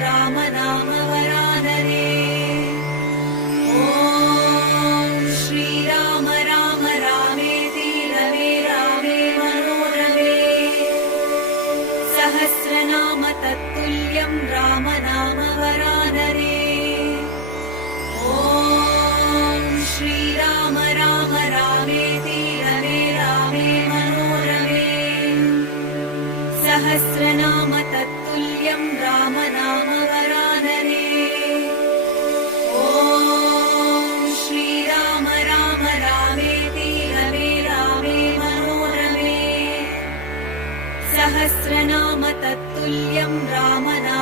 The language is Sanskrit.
राम नाम वरानने। ॐ श्रीराम राम रामेति रमे रामे मनोरमे। सहस्रनाम तत्तुल्यं राम नाम वरानने। ॐ श्रीराम राम रामेति रमे रामे मनोरमे। सहस्रनाम तत्तुल्यं राम नाम वरानने। ॐ श्रीराम राम रामेति रमे रामे मनोरमे। सहस्रनाम तत्तुल्यं राम नाम